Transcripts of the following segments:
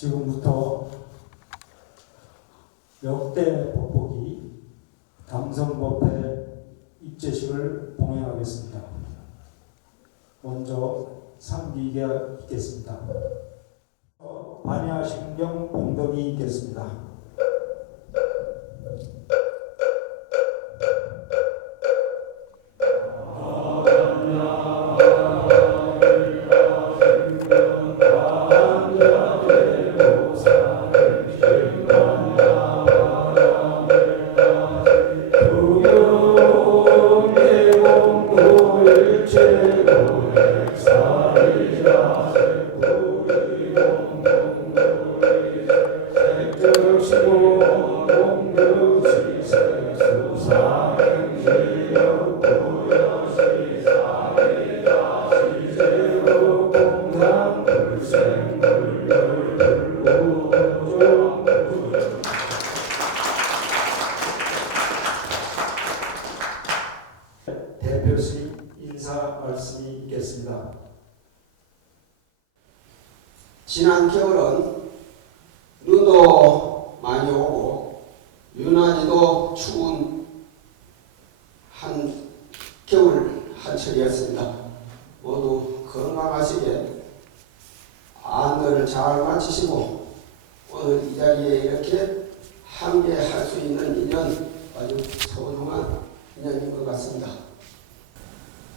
지금부터 역대 법보기 당선법회 입제식을 봉행하겠습니다. 먼저 상기가 있겠습니다. 반야신경 봉덕이 있겠습니다. 대표식 인사 말씀이 있겠습니다. 지난 겨울은 눈도 많이 오고 유난히도 추운 한 겨울 한철이었습니다. 모두 건강하시게 안을 잘 마치시고 오늘 이 자리에 이렇게 함께 할 수 있는 인연, 아주 소중한 인연인 것 같습니다.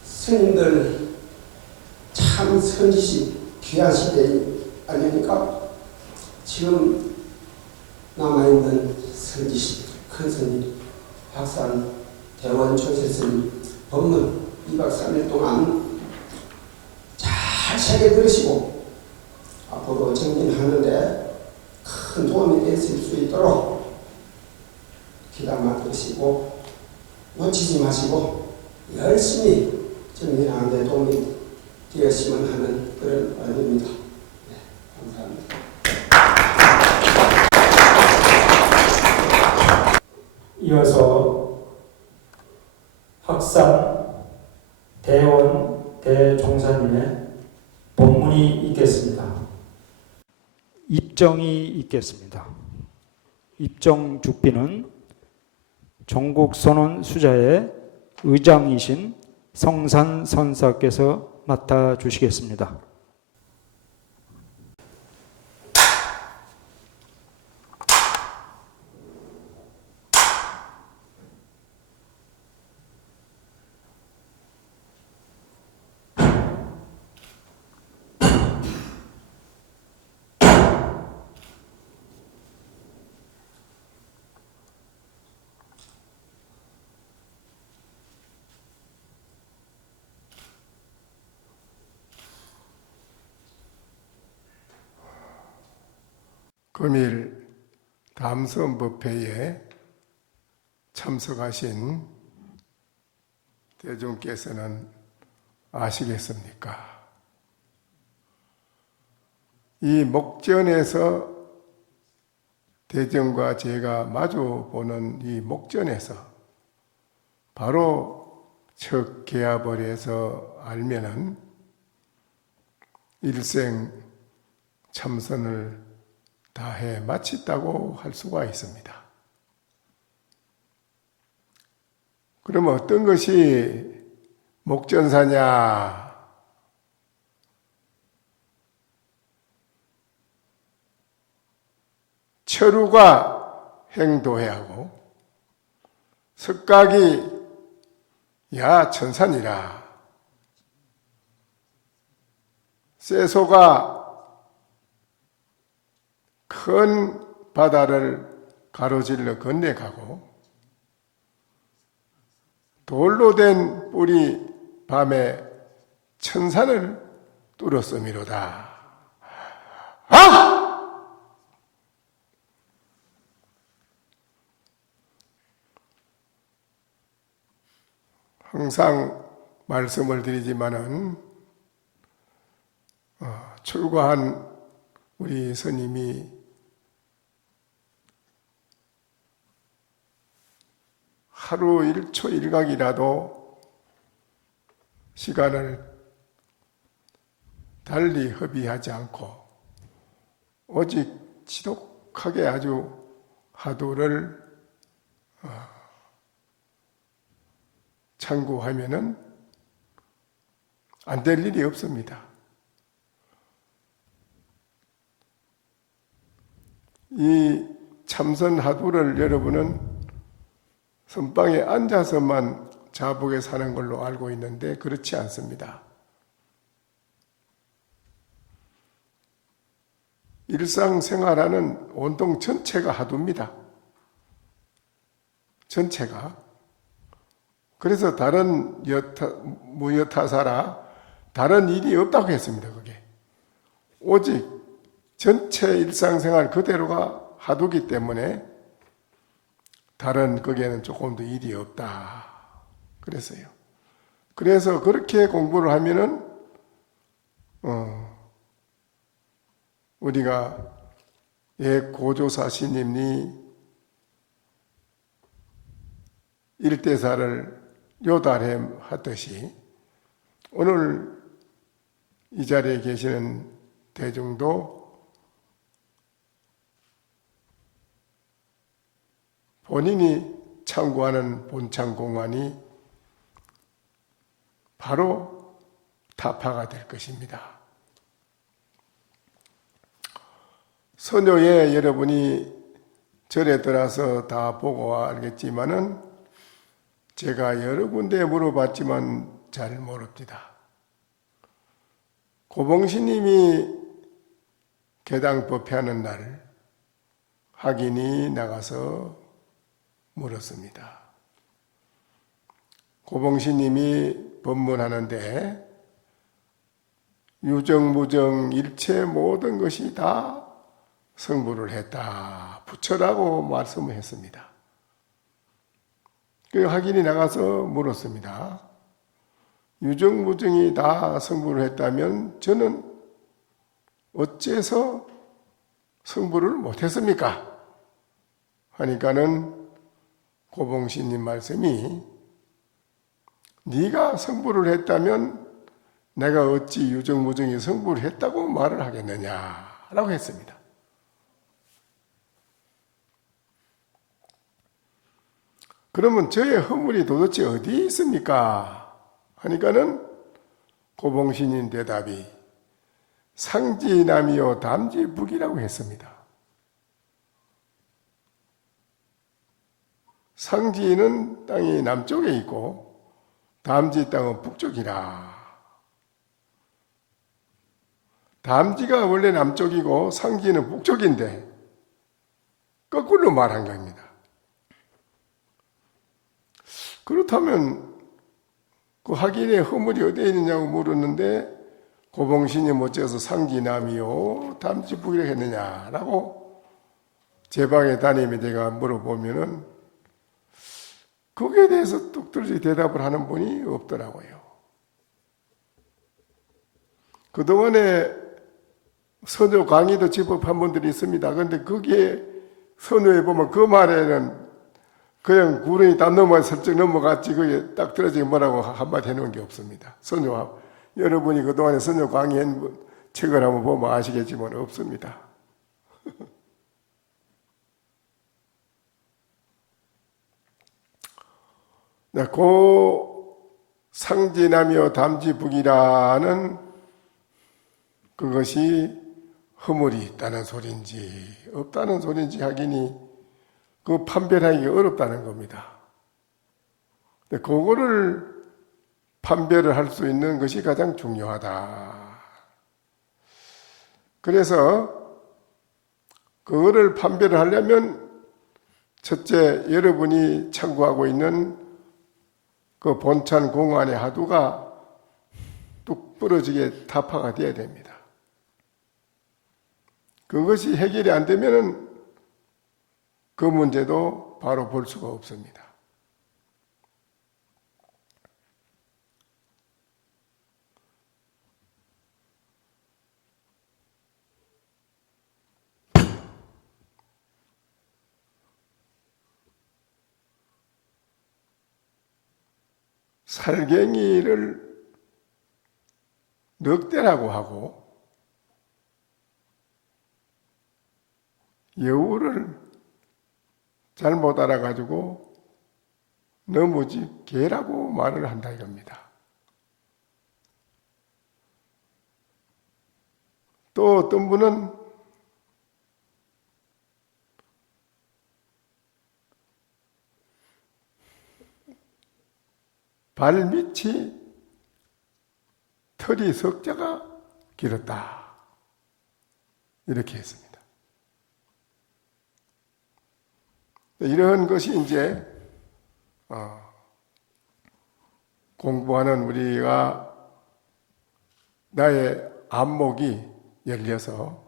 스님들 참 선지시 귀한 시대 아닙니까? 지금 남아있는 선지시 큰 스님, 박산 대원 조세 스님 법문 2박 3일 동안 잘 새겨 들으시고 앞으로 정진하는데 큰 도움이 되실 수 있도록 귀담아 들으시고 놓치지 마시고 열심히 정진하는 데 도움이 되었으면 하는 그런 마음입니다. 네, 감사합니다. 이어서 학산 대원 대종사님의 법문이 있겠습니다. 입정이 있겠습니다. 입정 죽비는 종국선언 수자의 의장이신 성산 선사께서 맡아주시겠습니다. 금일 담선법회에 참석하신 대중께서는 아시겠습니까? 이 목전에서 대중과 제가 마주 보는 이 목전에서 바로 첫 계합을해서 알면은 일생 참선을 다해 마쳤다고 할 수가 있습니다. 그럼 어떤 것이 목전사냐? 철우가 행도해야 하고 석각이 야 천산이라, 세소가 큰 바다를 가로질러 건너가고 돌로 된 뿔이 밤에 천산을 뚫었음이로다. 아! 항상 말씀을 드리지만은 출가한 우리 스님이 하루 1초 1각이라도 시간을 달리 허비하지 않고 오직 지독하게 아주 화두를 참고하면은 안 될 일이 없습니다. 이 참선 화두를 여러분은 선방에 앉아서만 자복에 사는 걸로 알고 있는데 그렇지 않습니다. 일상생활하는 온통 전체가 화두입니다. 전체가. 그래서 다른 무여타사라 다른 일이 없다고 했습니다. 그게 오직 전체 일상생활 그대로가 화두기 때문에 다른 거기에는 조금 더 일이 없다 그랬어요. 그래서 그렇게 공부를 하면은 우리가 고조사 스님이 일대사를 요달해 하듯이 오늘 이 자리에 계시는 대중도 본인이 참고하는 본창공안이 바로 타파가 될 것입니다. 선요에 여러분이 절에 들어서 다 보고 알겠지만은 제가 여러 군데 물어봤지만 잘 모릅니다. 고봉스님이 개당 법회하는 날 학인이 나가서 물었습니다. 고봉스님이 법문하는데 유정무정 일체 모든 것이 다 성불을 했다. 부처라고 말씀을 했습니다. 그 학인이 나가서 물었습니다. 유정무정이 다 성불을 했다면 저는 어째서 성불을 못했습니까? 하니까는 고봉스님 말씀이 네가 성불을 했다면 내가 어찌 유정무정이 성불을 했다고 말을 하겠느냐라고 했습니다. 그러면 저의 허물이 도대체 어디 있습니까? 하니까는 고봉스님 대답이 상지남이요 담지북이라고 했습니다. 상지는 땅이 남쪽에 있고 담지 땅은 북쪽이라. 담지가 원래 남쪽이고 상지는 북쪽인데 거꾸로 말한 겁니다. 그렇다면 그 학인의 허물이 어디에 있느냐고 물었는데 고봉스님 어째서 상지남이요 담지북이라고 했느냐라고 제 방에 담임이 내가 물어보면은 거기에 대해서 뚝뚝이 대답을 하는 분이 없더라고요. 그동안에 선조 강의도 집업한 분들이 있습니다. 그런데 거기에 선조에 보면 그 말에는 그냥 구름이 다 슬쩍 넘어갔지 그게 딱 떨어지게 뭐라고 한마디 해놓은 게 없습니다. 선조 여러분이 그동안에 선조 강의한 책을 한번 보면 아시겠지만 없습니다. 그 상지남이요 담지북이라는 그것이 허물이 있다는 소리인지 없다는 소리인지 하기니 그 판별하기가 어렵다는 겁니다. 근데 그거를 판별을 할 수 있는 것이 가장 중요하다. 그래서 그거를 판별을 하려면 첫째 여러분이 참고하고 있는 그 본찬 공안의 화두가 뚝 부러지게 타파가 되어야 됩니다. 그것이 해결이 안 되면은 그 문제도 바로 볼 수가 없습니다. 살갱이를 넉대라고 하고 여우를 잘못 알아가지고 너무지 개라고 말을 한다 이겁니다. 또 어떤 분은 발밑이 털이 석자가 길었다 이렇게 했습니다. 이런 것이 이제 공부하는 우리가 나의 안목이 열려서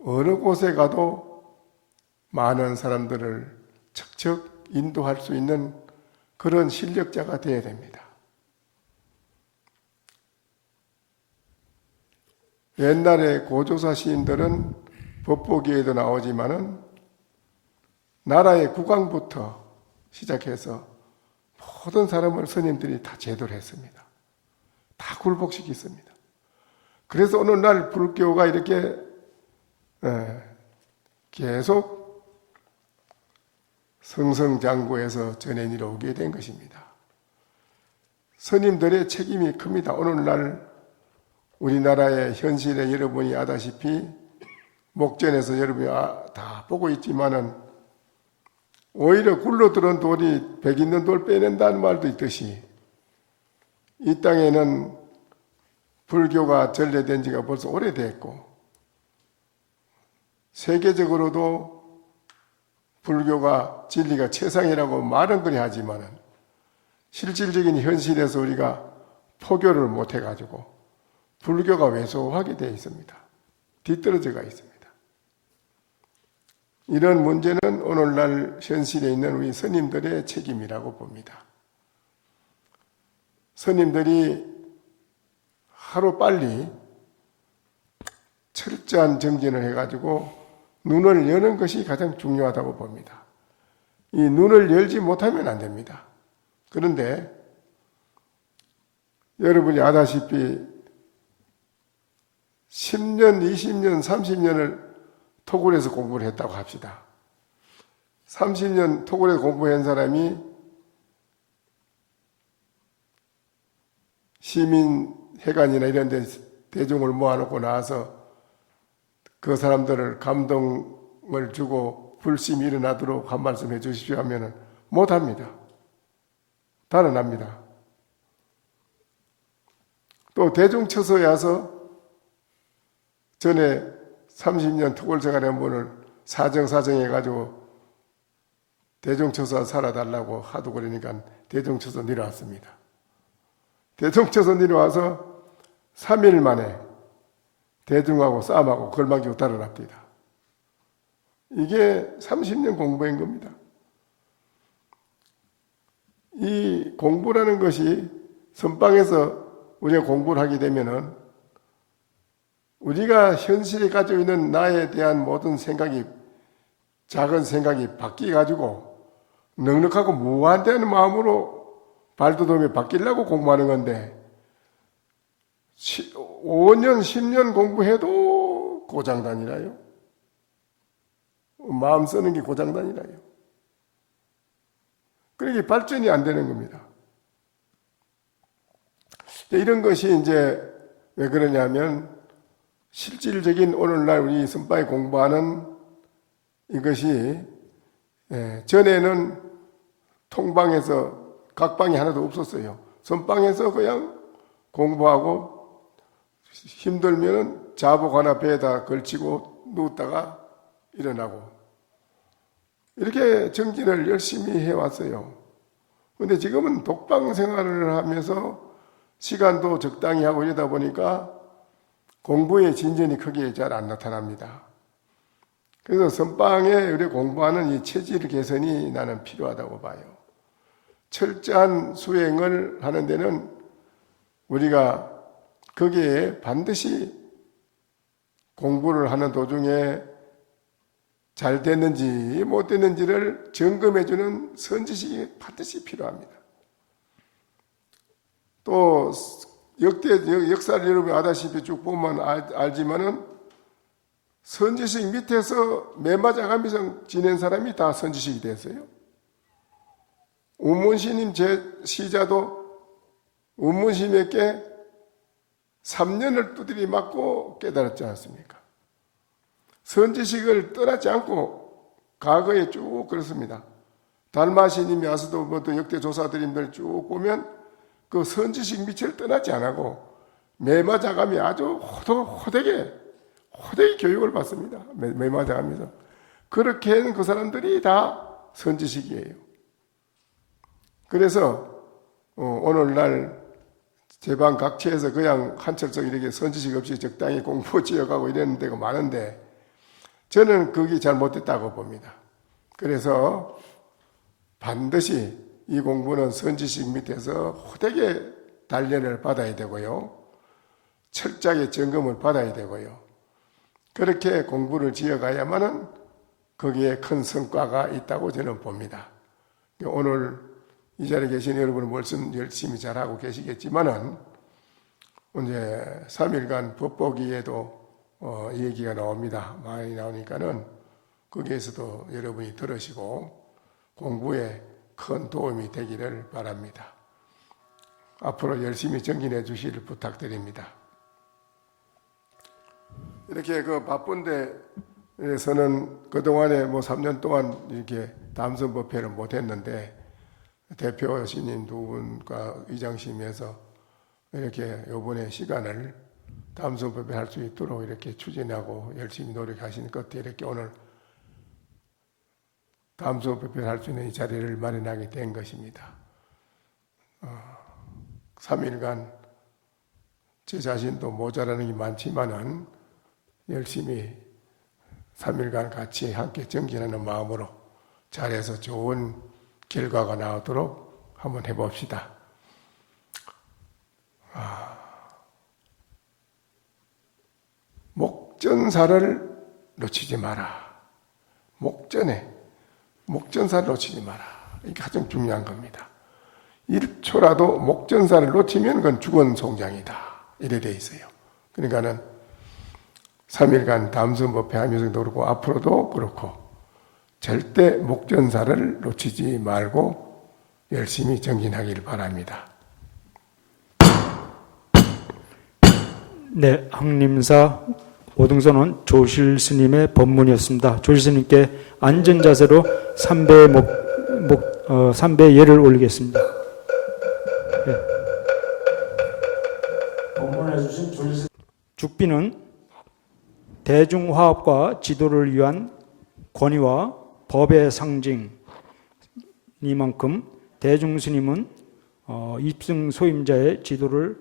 어느 곳에 가도 많은 사람들을 척척 인도할 수 있는 그런 실력자가 되어야 됩니다. 옛날에 고조사 시인들은 법보기에도 나오지만은 나라의 국왕부터 시작해서 모든 사람을 스님들이 다 제도를 했습니다. 다 굴복시켰습니다. 그래서 오늘날 불교가 이렇게 계속 성성장구해서 전해내려 오게 된 것입니다. 스님들의 책임이 큽니다. 오늘날 우리나라의 현실에 여러분이 아다시피 목전에서 여러분이 다 보고 있지만은 오히려 굴러들은 돌이 백 있는 돌 빼낸다는 말도 있듯이 이 땅에는 불교가 전래된 지가 벌써 오래됐고 세계적으로도 불교가 진리가 최상이라고 말은 그리 하지만은 실질적인 현실에서 우리가 포교를 못 해가지고 불교가 왜소하게 되어 있습니다. 뒤떨어져가 있습니다. 이런 문제는 오늘날 현실에 있는 우리 스님들의 책임이라고 봅니다. 스님들이 하루빨리 철저한 정진을 해가지고 눈을 여는 것이 가장 중요하다고 봅니다. 이 눈을 열지 못하면 안 됩니다. 그런데 여러분이 아다시피 10년, 20년, 30년을 토굴에서 공부를 했다고 합시다. 30년 토굴에서 공부한 사람이 시민회관이나 이런 데 대중을 모아놓고 나와서 그 사람들을 감동을 주고 불심이 일어나도록 한 말씀 해 주십시오 하면 못합니다. 달아납니다. 또 대중처소에 와서 전에 30년 토굴 생활한 분을 사정해가지고 대중처소 살아달라고 하도 그러니까 대중처소 내려왔습니다. 대중처소 내려와서 3일 만에 대중하고 싸움하고 걸망지고 달아납니다. 이게 30년 공부한 겁니다. 이 공부라는 것이 선방에서 우리가 공부를 하게 되면은 우리가 현실에 가지고 있는 나에 대한 모든 생각이 작은 생각이 바뀌어가지고 넉넉하고 무한대한 마음으로 발돋움에 바뀌려고 공부하는 건데 5년, 10년 공부해도 고장단이라요. 마음 쓰는 게 고장단이라요. 그러니까 발전이 안 되는 겁니다. 이런 것이 이제 왜 그러냐면 실질적인 오늘날 우리 선방에 공부하는 이것이 전에는 통방에서 각방이 하나도 없었어요. 선방에서 그냥 공부하고 힘들면 자복 하나 배에다 걸치고 누웠다가 일어나고 이렇게 정진을 열심히 해왔어요. 그런데 지금은 독방 생활을 하면서 시간도 적당히 하고 이러다 보니까 공부의 진전이 크게 잘 안 나타납니다. 그래서 선방에 우리 공부하는 이 체질 개선이 나는 필요하다고 봐요. 철저한 수행을 하는 데는 우리가 거기에 반드시 공부를 하는 도중에 잘 됐는지 못 됐는지를 점검해주는 선지식이 반드시 필요합니다. 또 역사를 여러분이 아다시피 쭉 보면 알지만은 선지식 밑에서 매맞아가면서 지낸 사람이 다 선지식이 됐어요. 운문스님 제 시자도 운문스님에게 3년을 두드리 맞고 깨달았지 않습니까? 선지식을 떠나지 않고 과거에 쭉 그렇습니다. 달마시님이 와서도 또 역대 조사드림들 쭉 보면 그 선지식 밑을 떠나지 않고 매맞아가며 아주 호되게 교육을 받습니다. 매맞아가면서. 그렇게 하는 그 사람들이 다 선지식이에요. 그래서 오늘날 제방 각처에서 그냥 한철적 이렇게 선지식 없이 적당히 공부 지어가고 이런 데가 많은데 저는 그게 잘 못됐다고 봅니다. 그래서 반드시 이 공부는 선지식 밑에서 호되게 단련을 받아야 되고요. 철저하게 점검을 받아야 되고요. 그렇게 공부를 지어가야만은 거기에 큰 성과가 있다고 저는 봅니다. 오늘 이 자리에 계신 여러분은 말씀 열심히 잘하고 계시겠지만은 이제 3일간 법보기에도 얘기가 나옵니다. 많이 나오니까는 거기에서도 여러분이 들으시고 공부에 큰 도움이 되기를 바랍니다. 앞으로 열심히 정진해 주시길 부탁드립니다. 이렇게 그 바쁜데에서는 그동안에 3년 동안 이렇게 담선법회를 못했는데 대표 신임 두 분과 의장심에서 이렇게 요번에 시간을 담선법회 할 수 있도록 이렇게 추진하고 열심히 노력하신 끝에 이렇게 오늘 담선법회를 할 수 있는 이 자리를 마련하게 된 것입니다. 3일간 제 자신도 모자라는 게 많지만은 열심히 3일간 같이 함께 정진하는 마음으로 잘해서 좋은 결과가 나오도록 한번 해봅시다. 목전사를 놓치지 마라. 목전사를 놓치지 마라. 이게 가장 중요한 겁니다. 1초라도 목전사를 놓치면 그건 죽은 송장이다. 이래 돼 있어요. 그러니까는 3일간 담선법회 하면서도 그렇고 앞으로도 그렇고 절대 목전사를 놓치지 말고 열심히 정진하기를 바랍니다. 네, 항림사 오등선원 조실 스님의 법문이었습니다. 조실 스님께 앉은 자세로 3배 예를 올리겠습니다. 네. 법문해 주신 조실 스님. 죽비는 대중화합과 지도를 위한 권위와 법의 상징이만큼 대중스님은 입승 소임자의 지도를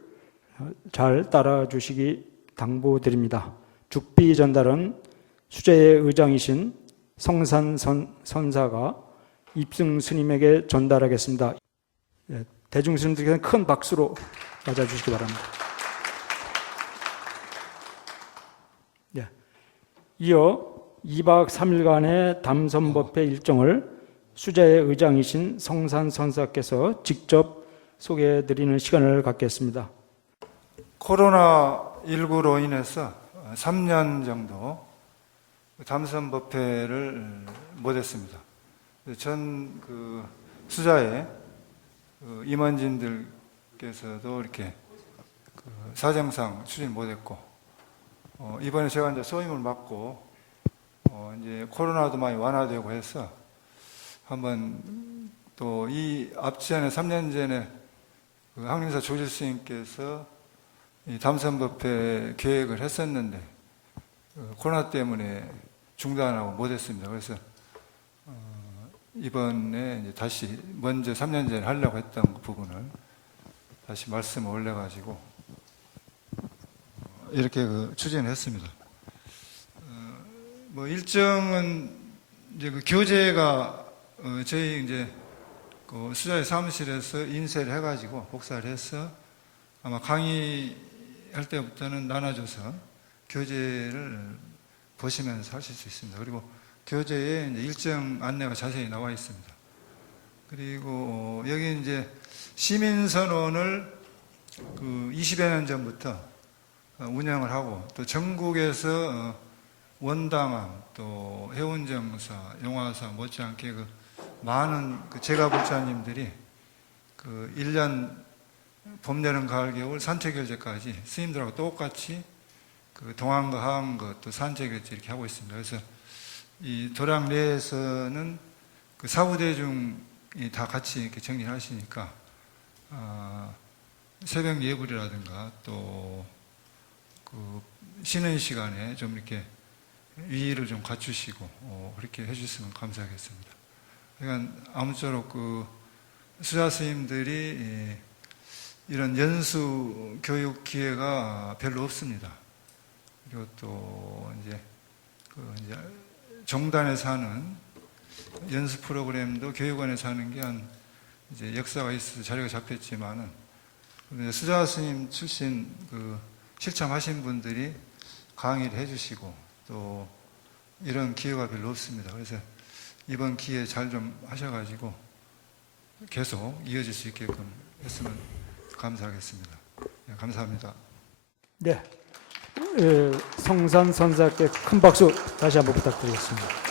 잘 따라주시기 당부드립니다. 죽비 전달은 수재의 의장이신 성산 선사가 입승 스님에게 전달하겠습니다. 대중스님들께서는 큰 박수로 맞아주시기 바랍니다. 이어 2박 3일간의 담선법회 일정을 수재의 의장이신 성산 선사께서 직접 소개해드리는 시간을 갖겠습니다. 코로나19로 인해서 3년 정도 담선법회를 못했습니다. 전 수자의 임원진들께서도 이렇게 사정상 추진 못했고 이번에 제가 이제 소임을 맡고 이제 코로나도 많이 완화되고 해서 한번 또 이 앞전에 3년 전에 항림사 조실 스님께서 이 담선법회 계획을 했었는데 코로나 때문에 중단하고 못했습니다. 그래서 이번에 이제 다시 먼저 3년 전에 하려고 했던 그 부분을 다시 말씀을 올려가지고 이렇게 추진했습니다. 일정은 이제 교재가 저희 이제 수자의 사무실에서 인쇄를 해가지고 복사를 해서 아마 강의할 때부터는 나눠줘서 교재를 보시면서 하실 수 있습니다. 그리고 교재에 이제 일정 안내가 자세히 나와 있습니다. 그리고 여기 이제 시민선언을 20여 년 전부터 운영을 하고 또 전국에서 원당왕 또 해운정사, 용화사 못지않게 그 많은 그 제가불자님들이 그 1년 봄, 여름, 가을, 겨울 산책일제까지 스님들하고 똑같이 그 동안거, 하안거 또 산책일제 이렇게 하고 있습니다. 그래서 이 도량 내에서는 그 사후대중이 다 같이 이렇게 정리하시니까 새벽 예불이라든가 또 그 쉬는 시간에 좀 이렇게 위의를 좀 갖추시고 그렇게 해주시면 감사하겠습니다. 그러니까 아무쪼록 그 수자 스님들이 이런 연수 교육 기회가 별로 없습니다. 그리고 또 이제 종단에서 하는 연수 프로그램도 교육원에서 하는 게 한 이제 역사가 있어서 자료가 잡혔지만은 수자 스님 출신 그 실참하신 분들이 강의를 해주시고 또 이런 기회가 별로 없습니다. 그래서 이번 기회에 잘 좀 하셔가지고 계속 이어질 수 있게끔 했으면 감사하겠습니다. 네, 감사합니다. 네, 성산 선사께 큰 박수 다시 한번 부탁드리겠습니다.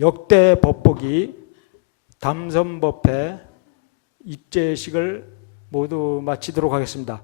역대 법보기 담선법회 입제식을 모두 마치도록 하겠습니다.